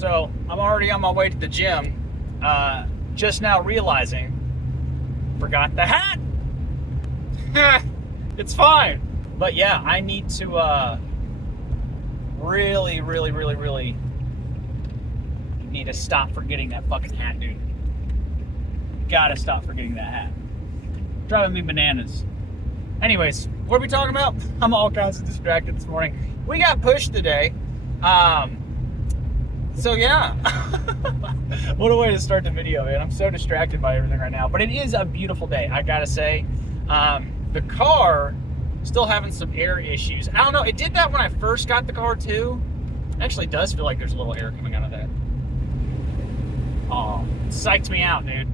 So I'm already on my way to the gym. Just now realizing, forgot the hat. It's fine. But yeah, I need to really need to stop forgetting that fucking hat, dude. Gotta stop forgetting that hat. Driving me bananas. Anyways, what are we talking about? I'm all kinds of distracted this morning. We got pushed today. So yeah. What a way to start the video, man. I'm so distracted by everything right now. But it is a beautiful day, I gotta say. The car still having some air issues. I don't know, it did that when I first got the car too. It actually does feel like there's a little air coming out of that. Oh, it psyched me out, dude.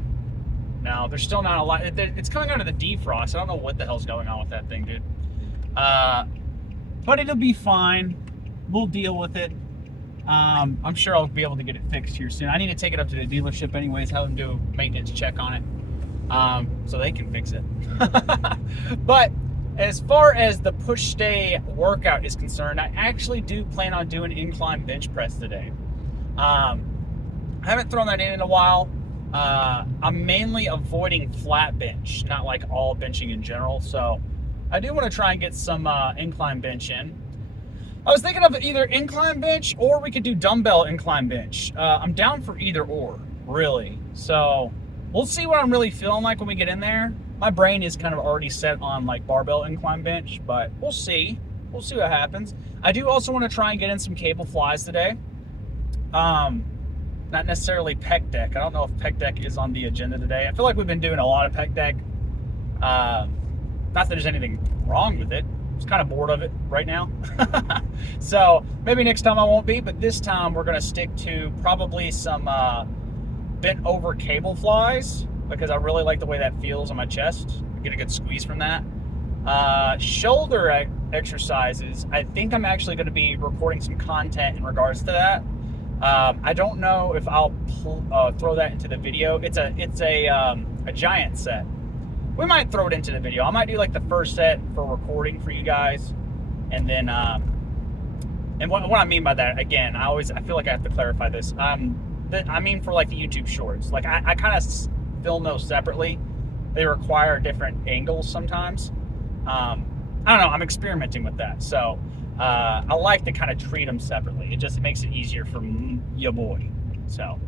No, there's still not a lot. It's coming out of the defrost. I don't know what the hell's going on with that thing, dude. But it'll be fine. We'll deal with it. I'm sure I'll be able to get it fixed here soon. I need to take it up to the dealership anyways, have them do a maintenance check on it, so they can fix it. But as far as the push stay workout is concerned, I actually do plan on doing incline bench press today. I haven't thrown that in a while. I'm mainly avoiding flat bench, not like all benching in general. So I do want to try and get some incline bench in. I was thinking of either incline bench or we could do dumbbell incline bench. I'm down for either or, really. So we'll see what I'm really feeling like when we get in there. My brain is kind of already set on like barbell incline bench, but we'll see. We'll see what happens. I do also want to try and get in some cable flies today. Not necessarily pec deck. I don't know if pec deck is on the agenda today. I feel like we've been doing a lot of pec deck. Not that there's anything wrong with it. I'm just kind of bored of it right now. So maybe next time I won't be, but this time we're going to stick to probably some bent over cable flies because I really like the way that feels on my chest. I get a good squeeze from that. Shoulder exercises. I think I'm actually going to be recording some content in regards to that. I don't know if I'll throw that into the video. It's a giant set. We might throw it into the video. I might do like the first set for recording for you guys, and then and what I mean by that, again, I feel like I have to clarify this. I mean for like the YouTube shorts. Like I kind of film those separately. They require different angles sometimes. I don't know. I'm experimenting with that, so. I like to kind of treat them separately. It makes it easier for your boy. So,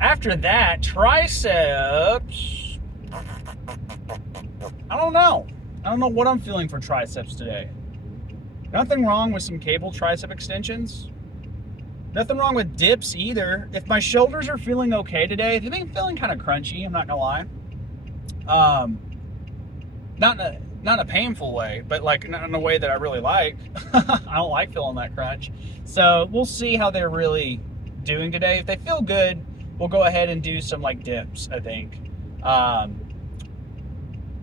after that, triceps. I don't know. I don't know what I'm feeling for triceps today. Nothing wrong with some cable tricep extensions. Nothing wrong with dips either. If my shoulders are feeling okay today, they've been feeling kind of crunchy, I'm not gonna lie. Not in a painful way, but like not in a way that I really like. I don't like feeling that crunch. So we'll see how they're really doing today. If they feel good, we'll go ahead and do some like dips, I think.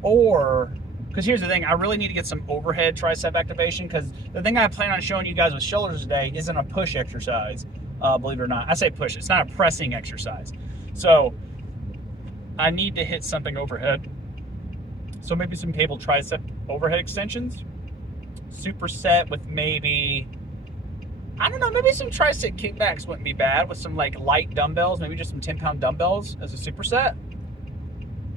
Because here's the thing, I really need to get some overhead tricep activation, because the thing I plan on showing you guys with shoulders today isn't a push exercise, believe it or not. I say push, it's not a pressing exercise. So I need to hit something overhead. So maybe some cable tricep overhead extensions, superset with maybe, I don't know, maybe some tricep kickbacks wouldn't be bad with some like light dumbbells, maybe just some 10-pound dumbbells as a superset.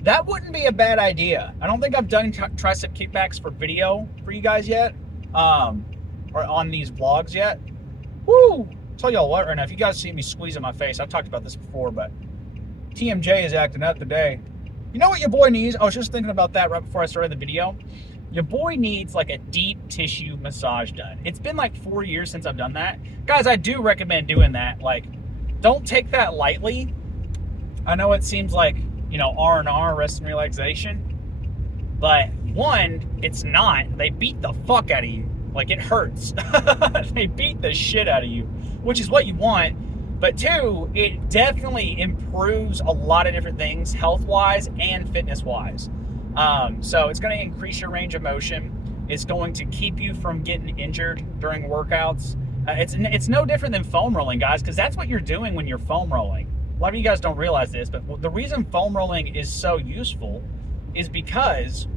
That wouldn't be a bad idea. I don't think I've done tricep kickbacks for video for you guys yet, or on these vlogs yet. Woo! Tell y'all what right now, if you guys see me squeezing my face, I've talked about this before, but TMJ is acting up today. You know what your boy needs? I was just thinking about that right before I started the video. Your boy needs like a deep tissue massage done. It's been like 4 years since I've done that. Guys, I do recommend doing that. Like, don't take that lightly. I know it seems like, you know, R&R, rest and relaxation. But one, it's not. They beat the fuck out of you. Like, it hurts. They beat the shit out of you, which is what you want. But two, it definitely improves a lot of different things health-wise and fitness-wise. So it's going to increase your range of motion. It's going to keep you from getting injured during workouts. It's no different than foam rolling, guys, because that's what you're doing when you're foam rolling. A lot of you guys don't realize this, but the reason foam rolling is so useful is because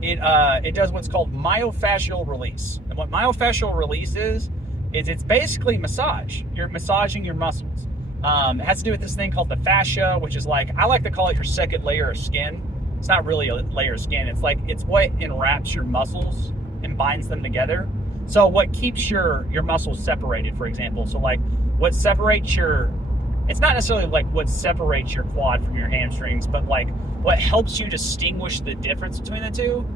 it does what's called myofascial release. And what myofascial release is is it's basically massage. You're massaging your muscles. It has to do with this thing called the fascia, which is like, I like to call it your second layer of skin. It's not really a layer of skin. It's like, it's what enwraps your muscles and binds them together. So what keeps your muscles separated, for example. So like what separates it's not necessarily like what separates your quad from your hamstrings, but like what helps you distinguish the difference between the two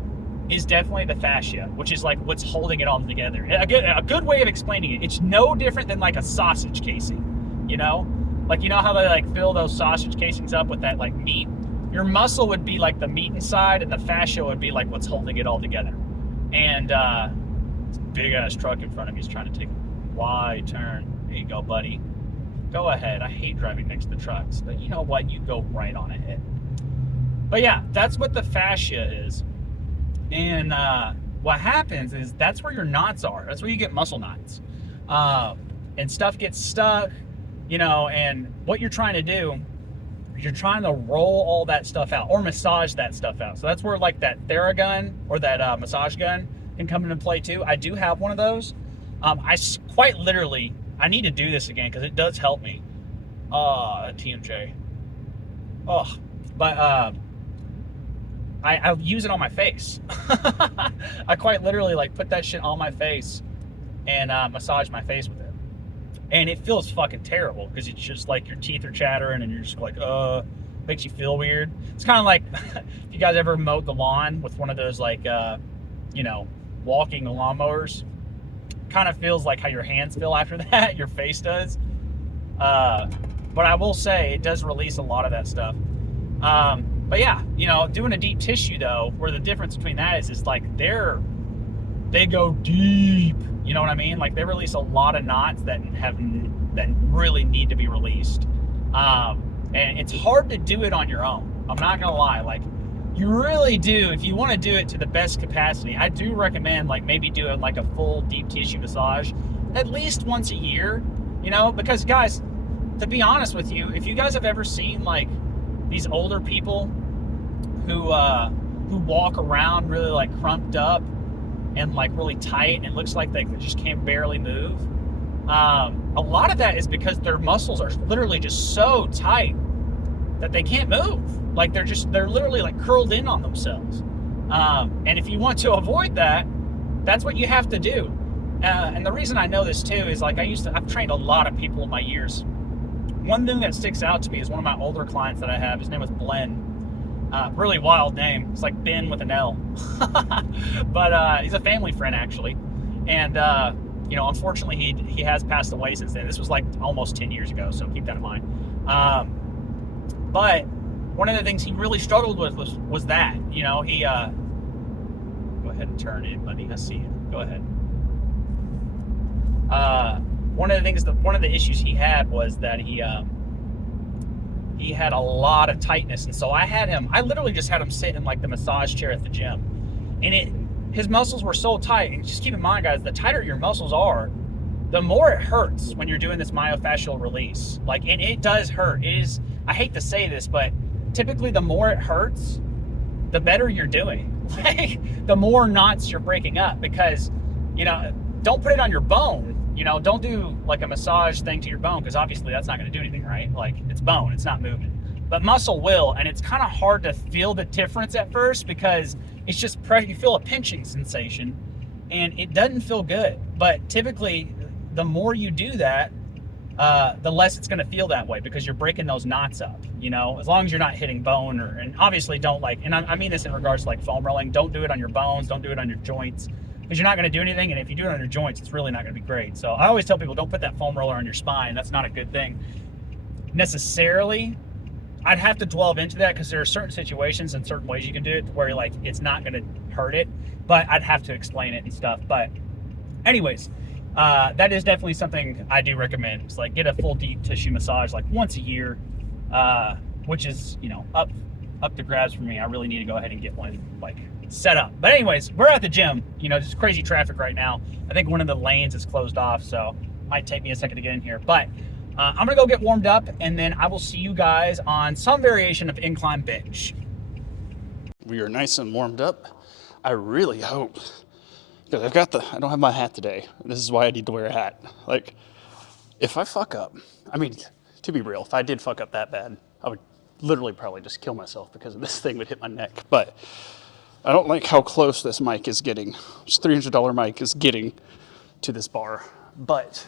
is definitely the fascia, which is like what's holding it all together. A good way of explaining it, it's no different than like a sausage casing, you know? Like, you know how they like fill those sausage casings up with that like meat? Your muscle would be like the meat inside, and the fascia would be like what's holding it all together. And this big ass truck in front of me is trying to take a wide turn. There you go, buddy. Go ahead. I hate driving next to trucks, but you know what? You go right on ahead. But yeah, that's what the fascia is. And what happens is that's where your knots are. That's where you get muscle knots. And stuff gets stuck, you know, and what you're trying to do, you're trying to roll all that stuff out or massage that stuff out. So that's where like that Theragun or that massage gun can come into play too. I do have one of those. Quite literally, I need to do this again because it does help me. That TMJ. Oh, but I use it on my face. I quite literally like put that shit on my face and massage my face with it. And it feels fucking terrible because it's just like your teeth are chattering and you're just like, makes you feel weird. It's kind of like if you guys ever mowed the lawn with one of those like, you know, walking lawnmowers. Kind of feels like how your hands feel after that, your face does. But I will say it does release a lot of that stuff. But yeah, you know, doing a deep tissue though, where the difference between that is like they go deep. You know what I mean? Like they release a lot of knots that really need to be released. And it's hard to do it on your own. I'm not gonna lie. Like you really do, if you want to do it to the best capacity, I do recommend like maybe doing like a full deep tissue massage at least once a year. You know, because guys, to be honest with you, if you guys have ever seen like these older people who walk around really like crumped up and like really tight and it looks like they just can't barely move, a lot of that is because their muscles are literally just so tight that they can't move. Like they're literally like curled in on themselves. And if you want to avoid that, that's what you have to do. And the reason I know this too is like I've trained a lot of people in my years. One thing that sticks out to me is one of my older clients that I have. His name was Glenn. Really wild name. It's like Ben with an L. But he's a family friend actually. And you know, unfortunately he has passed away since then. This was like almost 10 years ago, so keep that in mind. But one of the things he really struggled with was that, you know, he go ahead and turn in, buddy. I see you. Go ahead. One of the issues he had was that he had a lot of tightness, and so I literally just had him sit in like the massage chair at the gym, and his muscles were so tight. And just keep in mind, guys, the tighter your muscles are, the more it hurts when you're doing this myofascial release. Like, and it does hurt. It is, I hate to say this, but typically the more it hurts, the better you're doing. Like, the more knots you're breaking up, because, you know, don't put it on your bone. You know, don't do like a massage thing to your bone, because obviously that's not going to do anything, right? Like, it's bone, it's not moving. But muscle will, and it's kind of hard to feel the difference at first because it's just you feel a pinching sensation, and it doesn't feel good. But typically, the more you do that, the less it's going to feel that way, because you're breaking those knots up. You know, as long as you're not hitting bone, and obviously don't like, and I mean this in regards to like foam rolling. Don't do it on your bones. Don't do it on your joints, because you're not going to do anything. And if you do it on your joints, it's really not going to be great. So I always tell people, don't put that foam roller on your spine. That's not a good thing necessarily. I'd have to delve into that, because there are certain situations and certain ways you can do it where like it's not going to hurt it, but I'd have to explain it and stuff. But anyways, that is definitely something I do recommend. It's like, get a full deep tissue massage like once a year, which is, you know, up the grabs for me. I really need to go ahead and get one like set up. But anyways, we're at the gym. You know, just crazy traffic right now. I think one of the lanes is closed off, so it might take me a second to get in here. But I'm gonna go get warmed up, and then I will see you guys on some variation of incline bench. We are nice and warmed up. I really hope Because I don't have my hat today. This is why I need to wear a hat. Like, if I fuck up, I mean, to be real, if I did fuck up that bad, I would literally probably just kill myself because this thing would hit my neck. But I don't like how close this mic is getting. This $300 mic is getting to this bar. But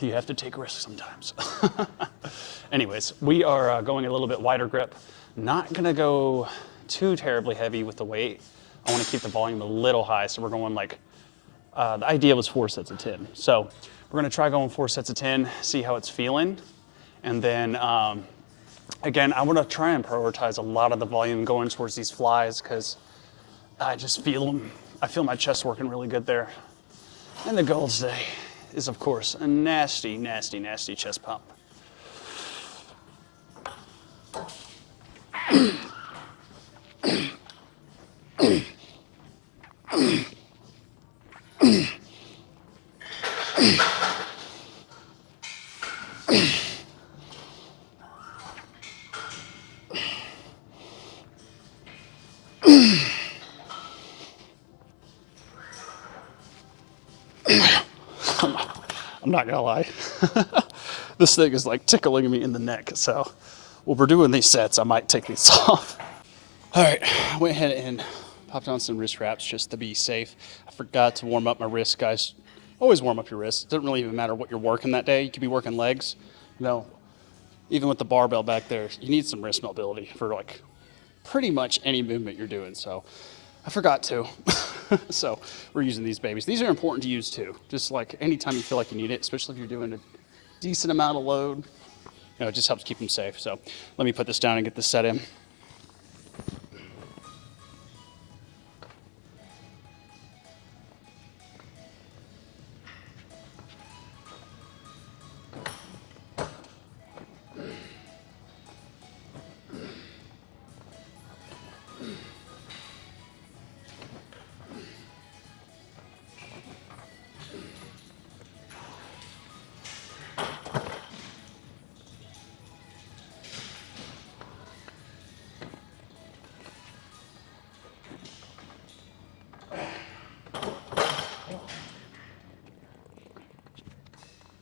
you have to take risks sometimes. Anyways, we are going a little bit wider grip. Not gonna go too terribly heavy with the weight. I wanna keep the volume a little high, so we're going like, the idea was 4 sets of 10. So we're gonna try going 4 sets of 10, see how it's feeling. And then, again, I wanna try and prioritize a lot of the volume going towards these flies because I just feel them. I feel my chest working really good there. And the goal today is, of course, a nasty, nasty, nasty chest pump. I'm not gonna lie. This thing is like tickling me in the neck. So while we're doing these sets, I might take these off. All right, I went ahead and popped on some wrist wraps just to be safe. I forgot to warm up my wrists, guys. Always warm up your wrists. It doesn't really even matter what you're working that day. You could be working legs. You know, even with the barbell back there, you need some wrist mobility for like pretty much any movement you're doing. So I forgot to. So we're using these babies. These are important to use too. Just like anytime you feel like you need it, especially if you're doing a decent amount of load, you know, it just helps keep them safe. So let me put this down and get this set in.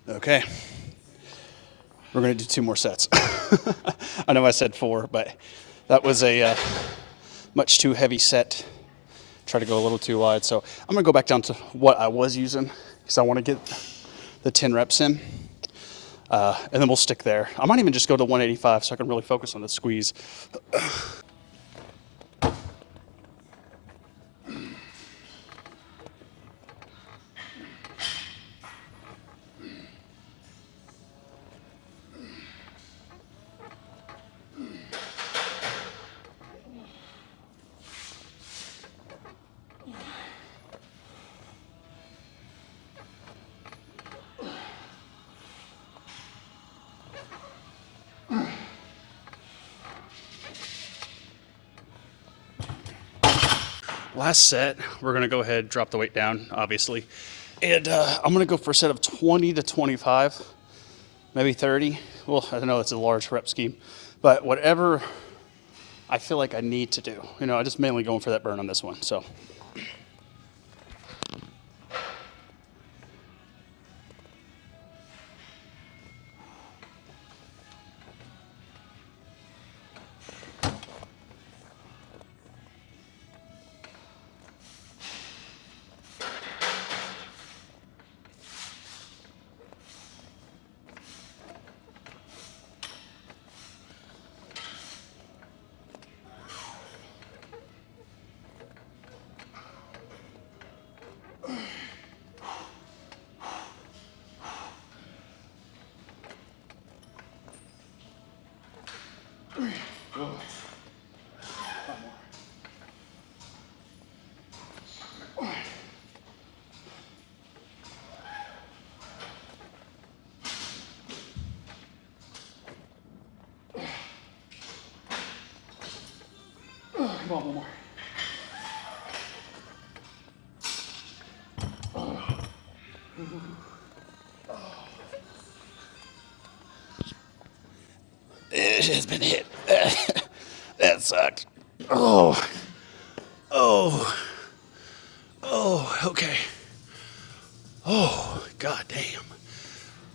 Okay, we're gonna do 2 more sets. I know I said 4, but that was a much too heavy set. Try to go a little too wide. So I'm gonna go back down to what I was using because I wanna get the 10 reps in. And then we'll stick there. I might even just go to 185 so I can really focus on the squeeze. Last set, we're gonna go ahead, drop the weight down, obviously. And I'm gonna go for a set of 20 to 25, maybe 30. Well, I know it's a large rep scheme, but whatever I feel like I need to do. You know, I just mainly going for that burn on this one, so. Come on, one more. It has been hit. That sucked. Oh. Okay. Oh, god damn.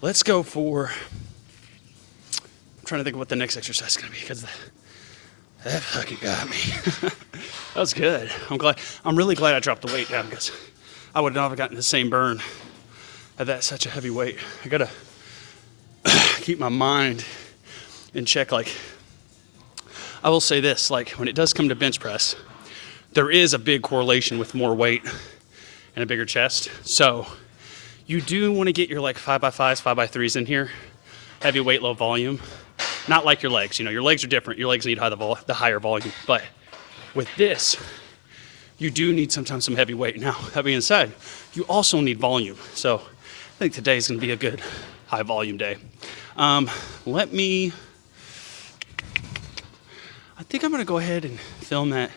Let's go for... I'm trying to think of what the next exercise is going to be, because that fucking got me. That was good. I'm really glad I dropped the weight down, because I would not have gotten the same burn at that such a heavy weight. I gotta keep my mind in check. Like, I will say this, like, when it does come to bench press, there is a big correlation with more weight and a bigger chest. So you do want to get your like 5x5s, 5x3s in here, heavy weight, low volume. Not like your legs. You know, your legs are different. Your legs need the higher volume. But with this, you do need sometimes some heavy weight. Now, that being said, you also need volume. So I think today is going to be a good high volume day. I think I'm going to go ahead and film that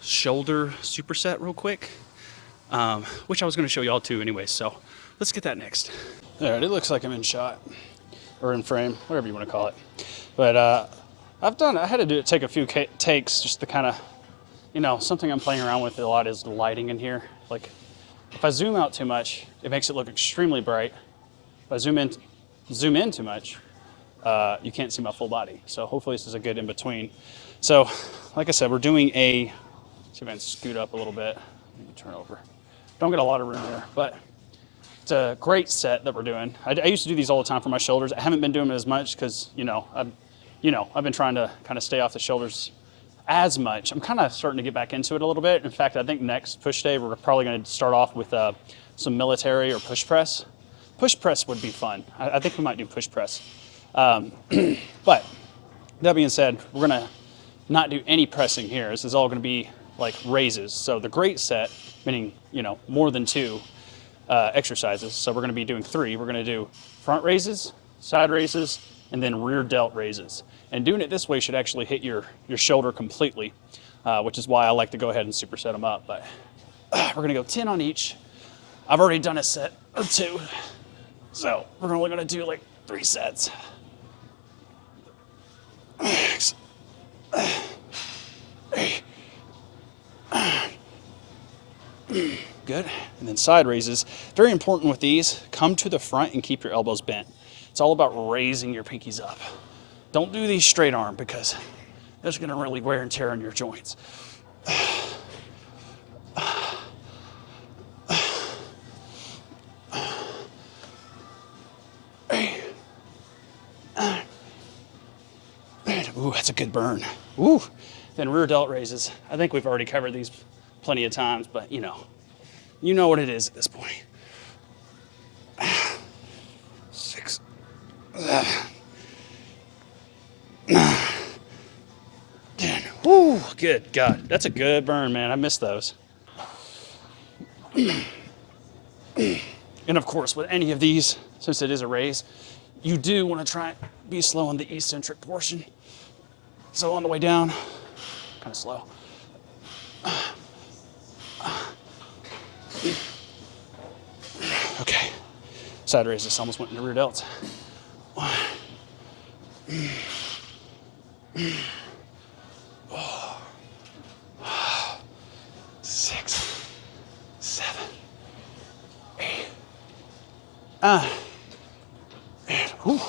shoulder superset real quick, which I was going to show y'all too anyway. So let's get that next. All right, it looks like I'm in shot or in frame, whatever you want to call it. But I had to take a few takes just to kind of, you know, something I'm playing around with a lot is the lighting in here. Like, if I zoom out too much, it makes it look extremely bright. If I zoom in too much, you can't see my full body. So hopefully this is a good in between. So, like I said, we're doing see if I can scoot up a little bit. Turn over. Don't get a lot of room there, but it's a great set that we're doing. I used to do these all the time for my shoulders. I haven't been doing it as much because, I've been trying to kind of stay off the shoulders as much. I'm kind of starting to get back into it a little bit. In fact, I think next push day, we're probably going to start off with some military or push press. Push press would be fun. I think we might do push press. But that being said, we're going to not do any pressing here. This is all going to be like raises. So the great set, meaning, more than 2 exercises. So we're going to be doing 3. We're going to do front raises, side raises, and then rear delt raises. And doing it this way should actually hit your shoulder completely, which is why I like to go ahead and superset them up. But we're going to go 10 on each. I've already done a set of 2. So we're only going to do like 3 sets. Good. And then side raises. Very important with these. Come to the front and keep your elbows bent. It's all about raising your pinkies up. Don't do these straight arm because that's going to really wear and tear on your joints. Ooh, that's a good burn. Ooh. Then rear delt raises. I think we've already covered these plenty of times, but you know what it is at this point. 6, 7, 9, 10. Woo, good God. That's a good burn, man. I missed those. And of course, with any of these, since it is a raise, you do want to try and be slow on the eccentric portion. So on the way down, kind of slow. Okay. Side raises almost went into rear delts. 1. 6, 7, 8. And whew.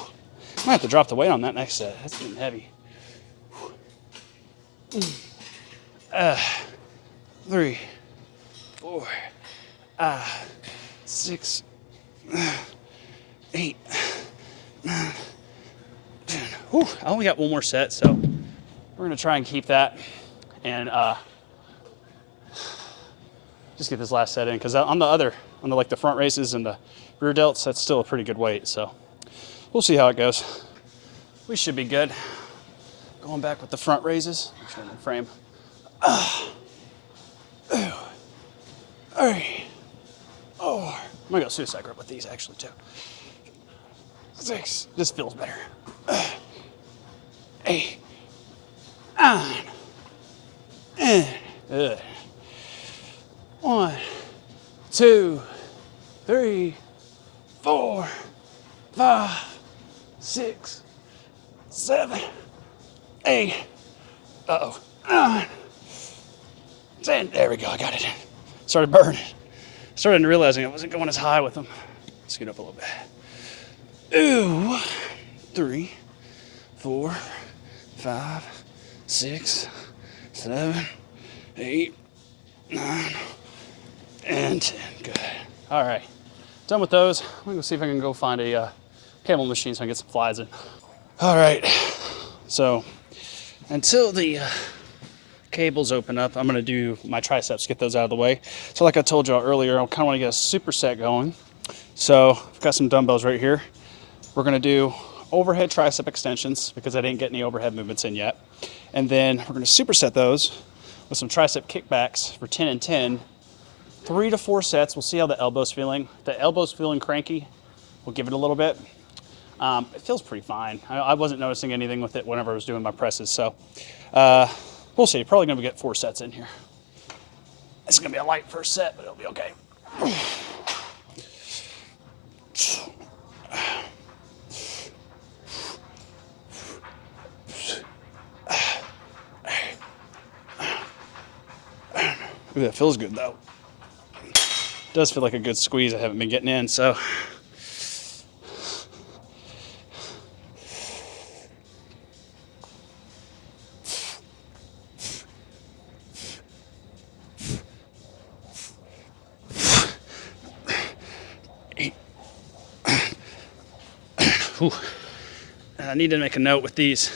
Might have to drop the weight on that next set. That's getting heavy. 3, 4, 6, 8, 9, 10. Whew, I only got 1 more set, so we're gonna try and keep that and just get this last set in because on the front races and the rear delts, that's still a pretty good weight. So we'll see how it goes. We should be good. Going back with the front raises. Make sure I'm in frame. 3, 4. I'm gonna go suicide grip with these actually too. 6. This feels better. 8, 9, and 1, 2, 3, 4, 5, 6, 7, 8. 9, 10. There we go. I got it in. Started burning. Started realizing I wasn't going as high with them. Let's get up a little bit. Ooh, 3, 4, 5, 6, 7, 8, 9, and 10. Good. All right, done with those. I'm gonna go see if I can go find a cable machine so I can get some flies in. All right, so until the cables open up, I'm gonna do my triceps, get those out of the way. So like I told y'all earlier, I kinda wanna get a superset going. So I've got some dumbbells right here. We're gonna do overhead tricep extensions because I didn't get any overhead movements in yet. And then we're gonna superset those with some tricep kickbacks for 10 and 10. 3 to 4 sets. We'll see how the elbow's feeling. If the elbow's feeling cranky, we'll give it a little bit. It feels pretty fine. I wasn't noticing anything with it whenever I was doing my presses, so we'll see. Probably gonna get 4 sets in here. It's gonna be a light first set, but it'll be okay. Ooh, that feels good though. It does feel like a good squeeze I haven't been getting in, so. And I need to make a note with these.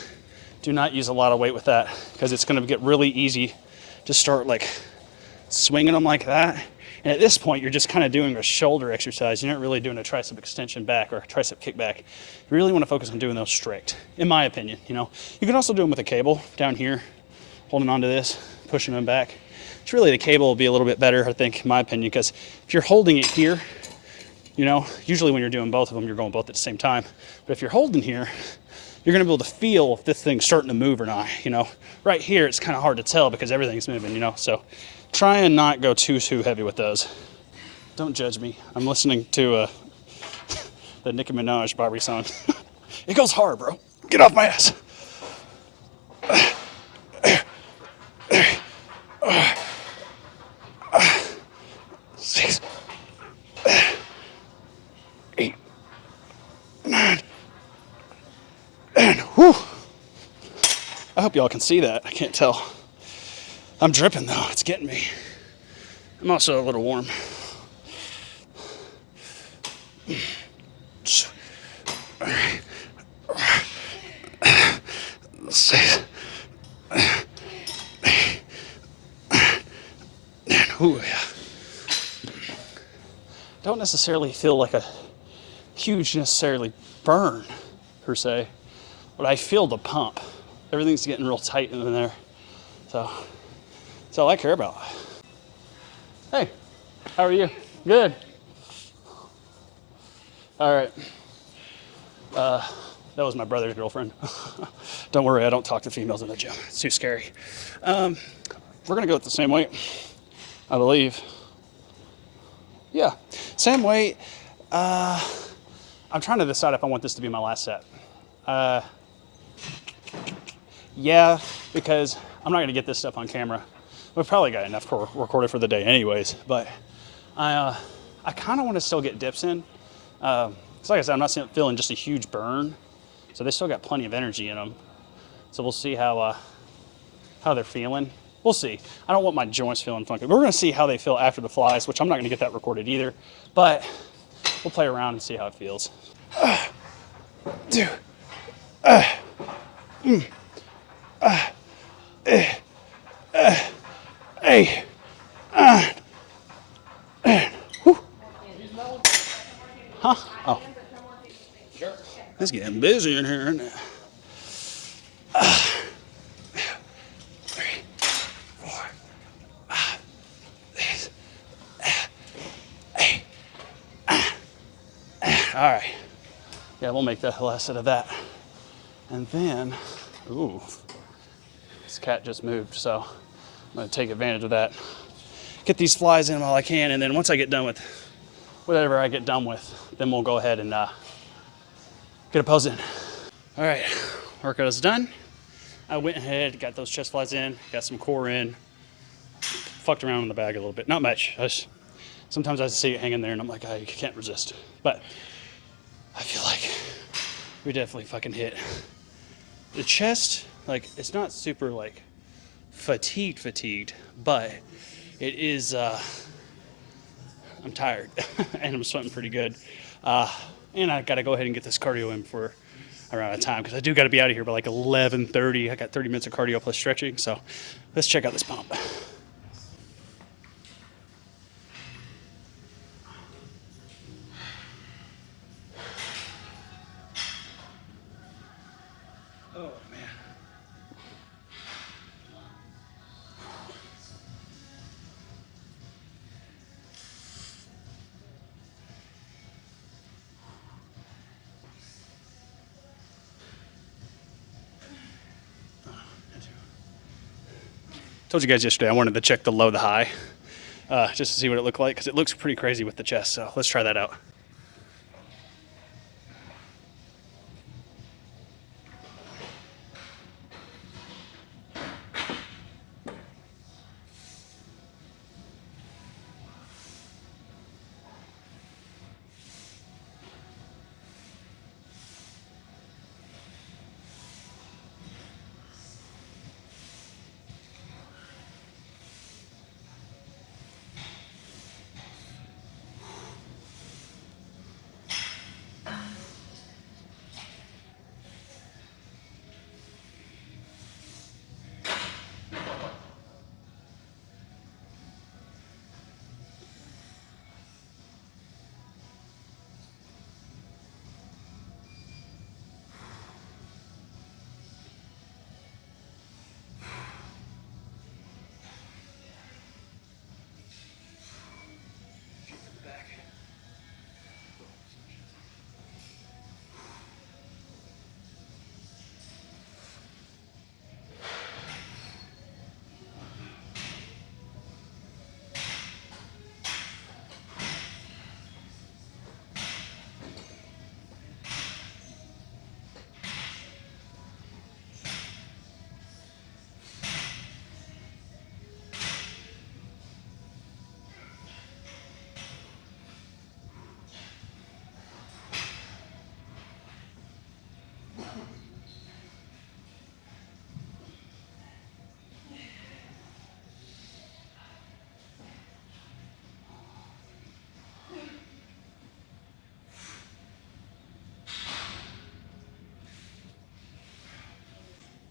Do not use a lot of weight with that because it's going to get really easy to start like swinging them like that. And at this point, you're just kind of doing a shoulder exercise. You're not really doing a tricep extension back or a tricep kickback. You really want to focus on doing those straight, in my opinion. You know, you can also do them with a cable down here, holding onto this, pushing them back. It's really the cable will be a little bit better, I think, in my opinion, because if you're holding it here, you know, usually when you're doing both of them, you're going both at the same time. But if you're holding here, you're gonna be able to feel if this thing's starting to move or not, you know. Right here, it's kind of hard to tell because everything's moving, you know. So try and not go too heavy with those. Don't judge me. I'm listening to the Nicki Minaj Barbie song. It goes hard, bro. Get off my ass. 6, 8, 9, and whew. I hope y'all can see that. I can't tell. I'm dripping though. It's getting me. I'm also a little warm. Ooh, yeah. Don't necessarily feel like a huge necessarily burn per se, but I feel the pump. Everything's getting real tight in there. So that's all I care about. Hey, how are you? Good. All right. That was my brother's girlfriend. Don't worry, I don't talk to females in the gym. It's too scary. We're gonna go with the same weight, I believe. Yeah, same weight. I'm trying to decide if I want this to be my last set. Yeah, because I'm not gonna get this stuff on camera. We've probably got enough recorded for the day anyways, but I kind of want to still get dips in. So like I said, I'm not feeling just a huge burn, so they still got plenty of energy in them. So we'll see how they're feeling. We'll see. I don't want my joints feeling funky. We're gonna see how they feel after the flies, which I'm not gonna get that recorded either, but we'll play around and see how it feels. Huh? Oh. It's getting busy in here, isn't it? 3, 4, 5, 6, 8. All right. Yeah, we'll make that the last set of that. And then, ooh, this cat just moved, so I'm gonna take advantage of that. Get these flies in while I can, and then once I get done with whatever I get done with, then we'll go ahead and get a pose in. All right, workout is done. I went ahead, got those chest flies in, got some core in, fucked around in the bag a little bit. Not much, I just sometimes I see it hanging there and I'm like, I can't resist. But I feel like we definitely fucking hit the chest. Like, it's not super like fatigued, but it is, I'm tired and I'm sweating pretty good. And I gotta go ahead and get this cardio in for around a time, because I do gotta be out of here by like 11:30. I got 30 minutes of cardio plus stretching, so let's check out this pump. Oh man. Told you guys yesterday I wanted to check the low, the high, just to see what it looked like, because it looks pretty crazy with the chest. So let's try that out.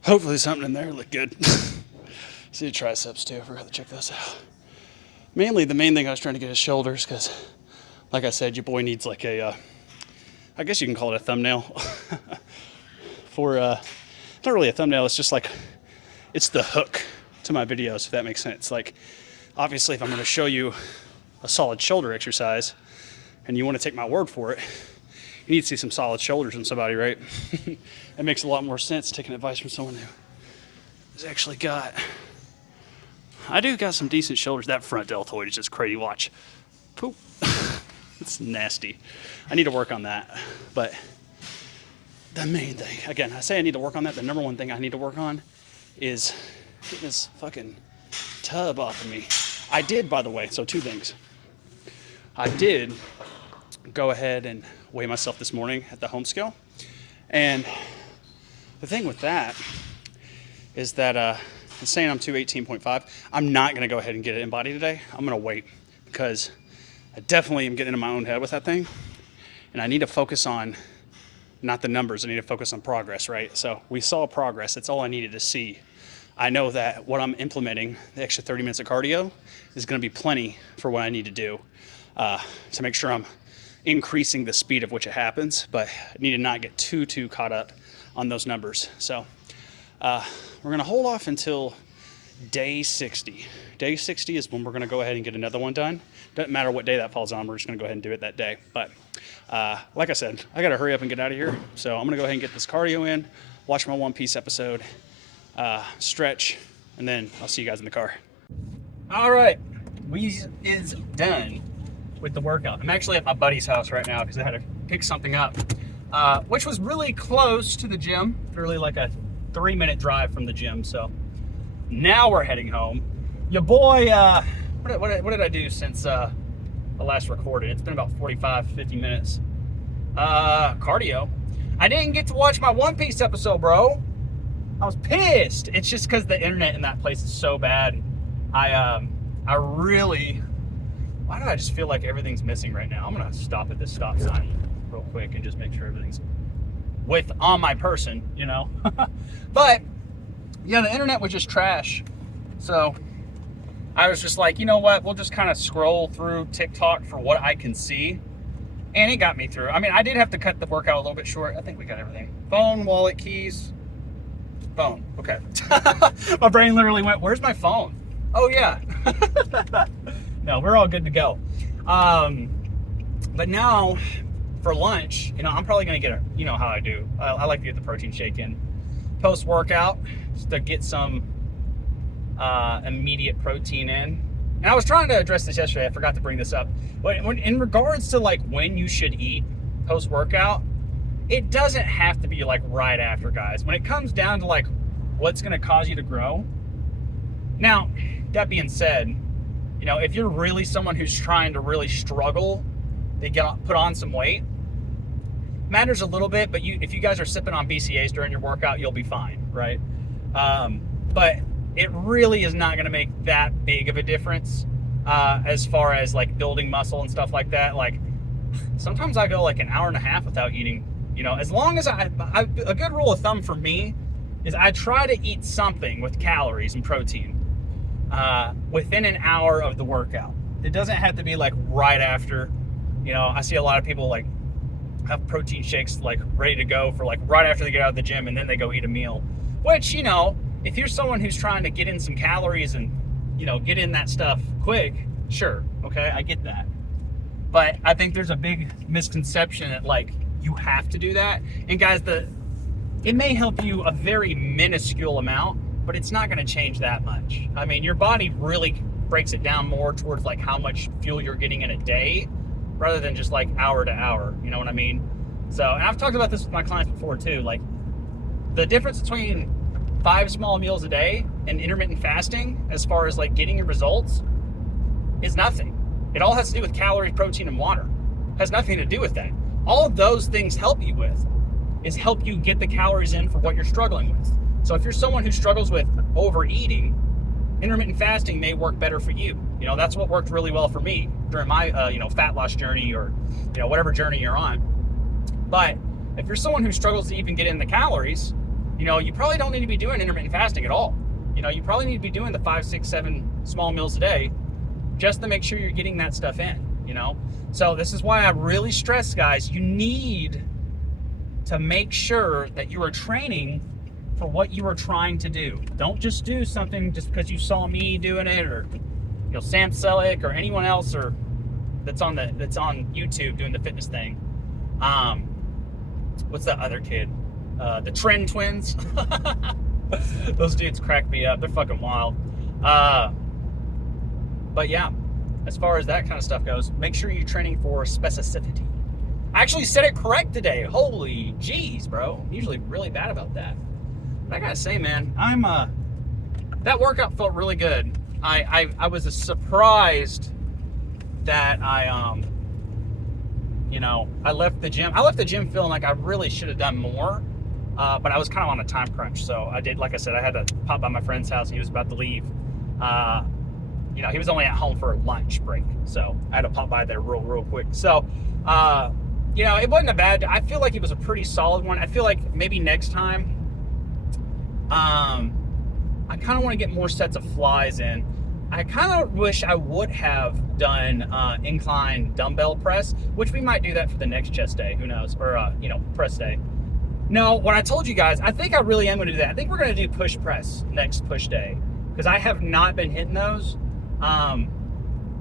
Hopefully something in there looked good. See the triceps too, I forgot to check those out. Mainly, the main thing I was trying to get is shoulders, because like I said, your boy needs like a, I guess you can call it a thumbnail. For, not really a thumbnail, it's just like, it's the hook to my videos, if that makes sense. Like, obviously if I'm gonna show you a solid shoulder exercise, and you wanna take my word for it, you need to see some solid shoulders in somebody, right? It makes a lot more sense taking advice from someone who has actually got, I do got some decent shoulders. That front deltoid is just crazy. Watch. Poop. It's nasty. I need to work on that. But the main thing, again, I say I need to work on that. The number one thing I need to work on is getting this fucking tub off of me. I did, by the way, so two things. I did go ahead and weigh myself this morning at the home scale. And the thing with that is that it's saying I'm 218.5. I'm not going to go ahead and get it in body today. I'm going to wait, because I definitely am getting into my own head with that thing. And I need to focus on not the numbers. I need to focus on progress, right? So we saw progress. That's all I needed to see. I know that what I'm implementing, the extra 30 minutes of cardio, is going to be plenty for what I need to do to make sure I'm increasing the speed of which it happens, but I need to not get too caught up on those numbers. So we're gonna hold off until day 60. Day 60 is when we're gonna go ahead and get another one done. Doesn't matter what day that falls on, we're just gonna go ahead and do it that day. But like I said, I gotta hurry up and get out of here. So I'm gonna go ahead and get this cardio in, watch my One Piece episode, stretch, and then I'll see you guys in the car. All right, we is done with the workout. I'm actually at my buddy's house right now because I had to pick something up, which was really close to the gym, really like a 3-minute drive from the gym. So now we're heading home. Your boy, what did I do since I last recorded. It's been about 45, 50 minutes. Cardio. I didn't get to watch my One Piece episode, bro. I was pissed. It's just because the internet in that place is so bad. I really... Why do I just feel like everything's missing right now? I'm going to stop at this stop sign real quick and just make sure everything's on my person, you know? But, yeah, the internet was just trash. So, I was just like, you know what? We'll just kind of scroll through TikTok for what I can see. And it got me through. I mean, I did have to cut the workout a little bit short. I think we got everything. Phone, wallet, keys. Phone. Okay. My brain literally went, where's my phone? Oh, yeah. No, we're all good to go. But now, for lunch, you know, I'm probably going to get you know how I do. I like to get the protein shake in post-workout just to get some immediate protein in. And I was trying to address this yesterday. I forgot to bring this up. But in regards to like when you should eat post-workout, it doesn't have to be like right after, guys. When it comes down to like what's going to cause you to grow. Now, that being said, you know, if you're really someone who's trying to really struggle to put on some weight, matters a little bit, but if you guys are sipping on BCAAs during your workout, you'll be fine, right? But it really is not going to make that big of a difference as far as like building muscle and stuff like that. Like sometimes I go like an hour and a half without eating, you know, as long as a good rule of thumb for me is I try to eat something with calories and protein within an hour of the workout. It doesn't have to be like right after. You know, I see a lot of people like have protein shakes like ready to go for like right after they get out of the gym and then they go eat a meal, which, you know, if you're someone who's trying to get in some calories and, you know, get in that stuff quick, sure, okay, I get that. But I think there's a big misconception that like you have to do that. And guys, it may help you a very minuscule amount, but it's not going to change that much. I mean, your body really breaks it down more towards like how much fuel you're getting in a day rather than just like hour to hour, you know what I mean? So, and I've talked about this with my clients before too, like the difference between 5 small meals a day and intermittent fasting as far as like getting your results is nothing. It all has to do with calories, protein, and water. It has nothing to do with that. All of those things help you help you get the calories in for what you're struggling with. So if you're someone who struggles with overeating, intermittent fasting may work better for you. You know, that's what worked really well for me during my, you know, fat loss journey or, you know, whatever journey you're on. But if you're someone who struggles to even get in the calories, you know, you probably don't need to be doing intermittent fasting at all. You know, you probably need to be doing the 5, 6, 7 small meals a day just to make sure you're getting that stuff in, you know? So this is why I really stress, guys, you need to make sure that you are training for what you are trying to do. Don't just do something just because you saw me doing it or, you know, Sam Selleck or anyone else or that's on YouTube doing the fitness thing. What's that other kid? The Trend Twins. Those dudes crack me up. They're fucking wild. But yeah, as far as that kind of stuff goes, make sure you're training for specificity. I actually said it correct today. Holy jeez, bro. I'm usually really bad about that. But I gotta say, man, that workout felt really good. I was surprised that you know, I left the gym. I left the gym feeling like I really should have done more, but I was kind of on a time crunch. So I did, like I said, I had to pop by my friend's house. He was about to leave. You know, he was only at home for a lunch break, so I had to pop by there real quick. So, you know, it wasn't a bad. I feel like it was a pretty solid one. I feel like maybe next time, I kind of want to get more sets of flies in. I kind of wish I would have done incline dumbbell press, which we might do that for the next chest day. Who knows? Or, you know, press day. No, what I told you guys, I think I really am going to do that. I think we're going to do push press next push day because I have not been hitting those. I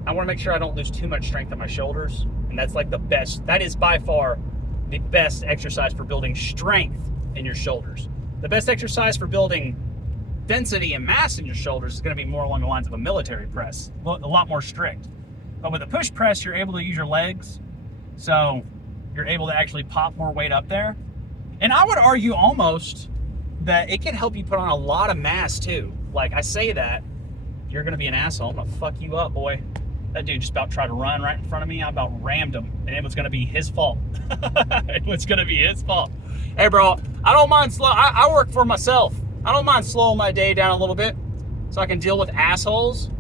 want to make sure I don't lose too much strength on my shoulders. And that's like the best. That is by far the best exercise for building strength in your shoulders. The best exercise for building density and mass in your shoulders is going to be more along the lines of a military press, a lot more strict. But with a push press, you're able to use your legs, so you're able to actually pop more weight up there. And I would argue almost that it can help you put on a lot of mass too. Like I say that, you're going to be an asshole. I'm going to fuck you up, boy. That dude just about tried to run right in front of me. I about rammed him, and it was going to be his fault. It was going to be his fault. Hey, bro, I don't mind slow. I work for myself. I don't mind slowing my day down a little bit so I can deal with assholes.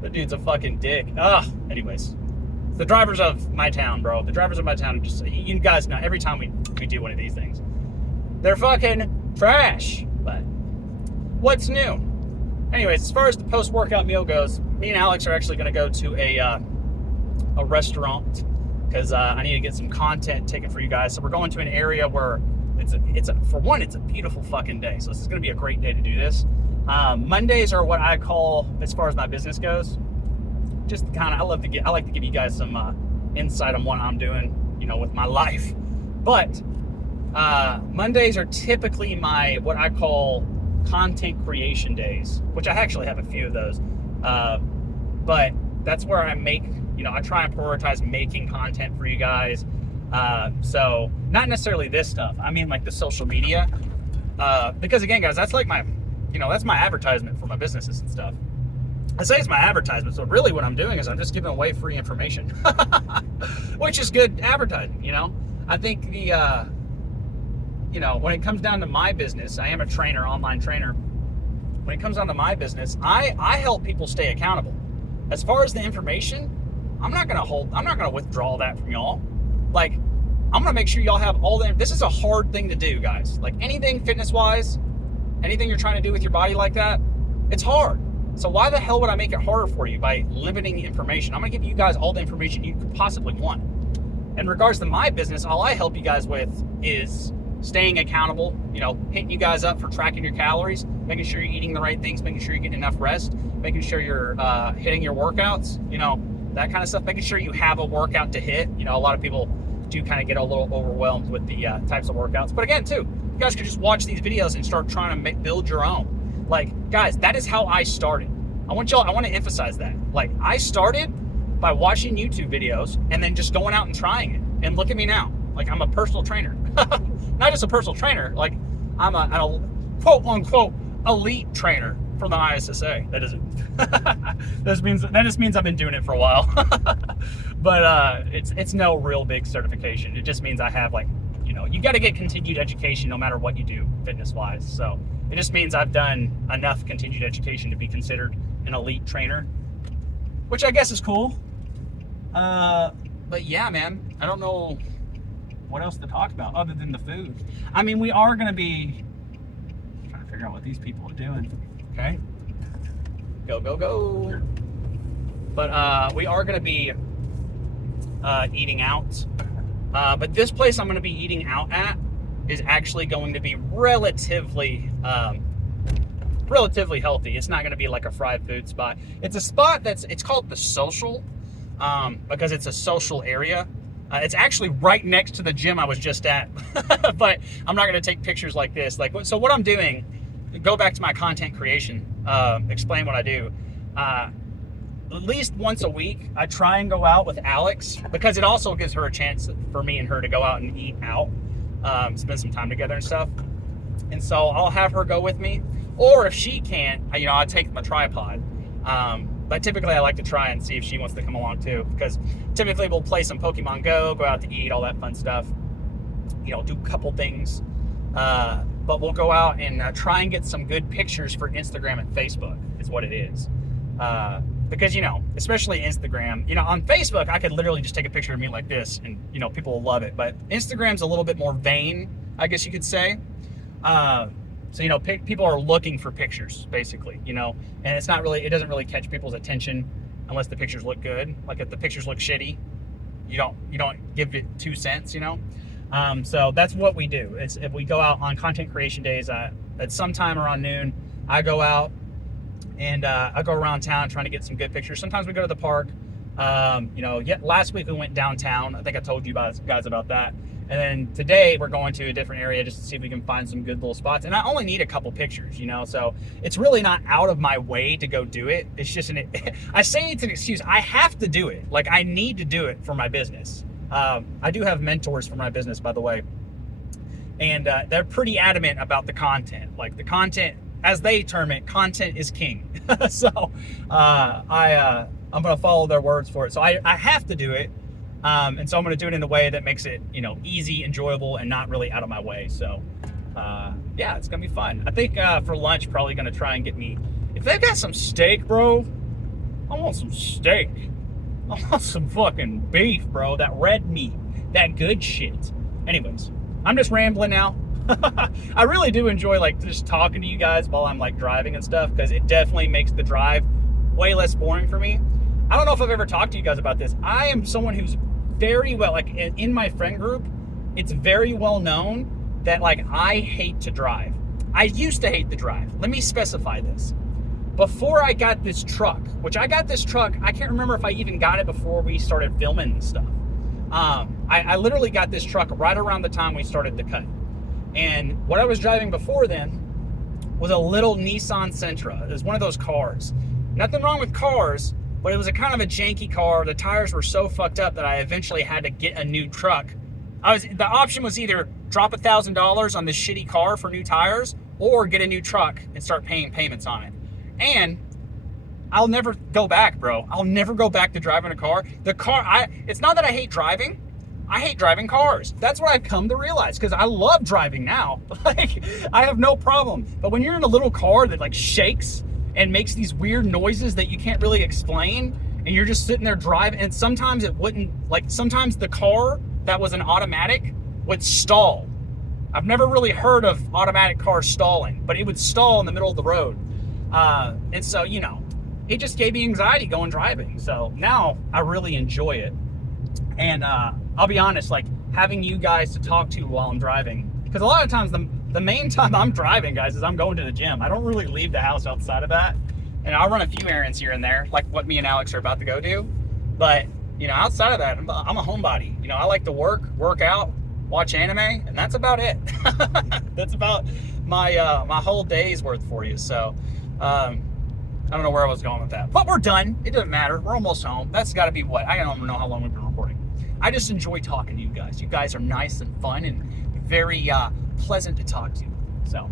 The dude's a fucking dick. Anyways, the drivers of my town, bro. The drivers of my town are just, you guys know, every time we do one of these things, they're fucking trash. But what's new? Anyways, as far as the post-workout meal goes, me and Alex are actually going to go to a restaurant because I need to get some content taken for you guys. So we're going to an area where it's a beautiful fucking day. So this is going to be a great day to do this. Mondays are what I call, as far as my business goes, just kind of, I like to give you guys some insight on what I'm doing, with my life. But Mondays are typically my, what I call content creation days, which I actually have a few of those. But that's where I make, I try and prioritize making content for you guys. So not necessarily this stuff. I mean, like the social media, because again, guys, that's like my, that's my advertisement for my businesses and stuff. I say it's my advertisement, so really what I'm doing is I'm just giving away free information, which is good advertising, I think when it comes down to my business, I am a trainer, online trainer. When it comes down to my business, I help people stay accountable. As far as the information, I'm not gonna withdraw that from y'all. Like, I'm gonna make sure y'all have all the, this is a hard thing to do, guys. Like anything fitness-wise, anything you're trying to do with your body like that, it's hard. So why the hell would I make it harder for you by limiting information? I'm gonna give you guys all the information you could possibly want. In regards to my business, all I help you guys with is staying accountable, hitting you guys up for tracking your calories, making sure you're eating the right things, making sure you're getting enough rest, making sure you're hitting your workouts, that kind of stuff, making sure you have a workout to hit. A lot of people do kind of get a little overwhelmed with the types of workouts. But again, too, you guys could just watch these videos and start trying to build your own. Like, guys, that is how I started. I want to emphasize that. Like, I started by watching YouTube videos and then just going out and trying it. And look at me now. Like, I'm a personal trainer. Not just a personal trainer, like I'm a quote unquote elite trainer from the ISSA. That just means I've been doing it for a while. But it's no real big certification. It just means I have, like, you got to get continued education no matter what you do fitness wise. So it just means I've done enough continued education to be considered an elite trainer, which I guess is cool. But yeah, man, I don't know what else to talk about other than the food. I mean, we are going to be trying to figure out what these people are doing. Okay. Go. But we are going to be eating out. But this place I'm going to be eating out at is actually going to be relatively healthy. It's not going to be like a fried food spot. It's a spot it's called The Social, because it's a social area. It's actually right next to the gym I was just at, but I'm not going to take pictures like this. So what I'm doing, go back to my content creation, explain what I do. At least once a week, I try and go out with Alex because it also gives her a chance for me and her to go out and eat out, spend some time together and stuff. And so I'll have her go with me, or if she can't, I'll take my tripod. But typically I like to try and see if she wants to come along too, because typically we'll play some Pokemon Go, go out to eat, all that fun stuff, do a couple things. But we'll go out and try and get some good pictures for Instagram and Facebook is what it is. Because, especially Instagram, on Facebook, I could literally just take a picture of me like this and, people will love it. But Instagram's a little bit more vain, I guess you could say. So, people are looking for pictures, basically, and it doesn't really catch people's attention unless the pictures look good. Like if the pictures look shitty, you don't give it 2 cents, So that's what we do. It's if we go out on content creation days, at sometime around noon, I go out and I go around town trying to get some good pictures. Sometimes we go to the park. Last week we went downtown. I think I told you guys about that. And then today we're going to a different area just to see if we can find some good little spots. And I only need a couple pictures, so it's really not out of my way to go do it. It's just I say it's an excuse. I have to do it. Like, I need to do it for my business. I do have mentors for my business, by the way. And they're pretty adamant about the content. Like, the content as they term it, content is king. So I'm gonna follow their words for it. So I have to do it, and so I'm gonna do it in a way that makes it, you know, easy, enjoyable, and not really out of my way. So yeah, it's gonna be fun. I think for lunch, probably gonna try and get me, if they've got some steak, bro, I want some steak. I want some fucking beef, bro. That red meat, that good shit. Anyways, I'm just rambling now. I really do enjoy like just talking to you guys while I'm like driving and stuff, because it definitely makes the drive way less boring for me. I don't know if I've ever talked to you guys about this. I am someone who's very well, like in my friend group, it's very well known that like I hate to drive. I used to hate to drive. Let me specify this. Before I got this truck, which I got this truck, I can't remember if I even got it before we started filming and stuff. I literally got this truck right around the time we started the cut. And what I was driving before then was a little Nissan Sentra. It was one of those cars. Nothing wrong with cars, but it was a kind of a janky car. The tires were so fucked up that I eventually had to get a new truck. The option was either drop $1,000 on this shitty car for new tires, or get a new truck and start paying payments on it. And I'll never go back, bro. I'll never go back to driving a car. It's not that I hate driving. I hate driving cars. That's what I've come to realize, because I love driving now. Like, I have no problem. But when you're in a little car that like shakes and makes these weird noises that you can't really explain, and you're just sitting there driving, and sometimes it wouldn't, like sometimes the car that was an automatic would stall. I've never really heard of automatic cars stalling, but it would stall in the middle of the road. And so, you know, it just gave me anxiety going driving. So now I really enjoy it. And I'll be honest, like having you guys to talk to while I'm driving, because a lot of times the main time I'm driving, guys, is I'm going to the gym. I don't really leave the house outside of that. And I'll run a few errands here and there, like what me and Alex are about to go do. But, you know, outside of that, I'm a homebody. You know, I like to work out, watch anime, and that's about it. That's about my my whole day's worth for you. So I don't know where I was going with that, but we're done. It doesn't matter. We're almost home. That's got to be what, I don't even know how long we've been recording. I just enjoy talking to you guys. You guys are nice and fun and very pleasant to talk to. So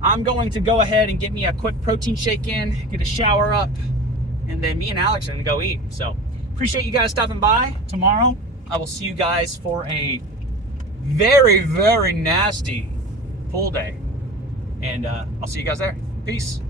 I'm going to go ahead and get me a quick protein shake in, get a shower up, and then me and Alex are going to go eat. So appreciate you guys stopping by. Tomorrow I will see you guys for a very, very nasty pool day. And I'll see you guys there. Peace.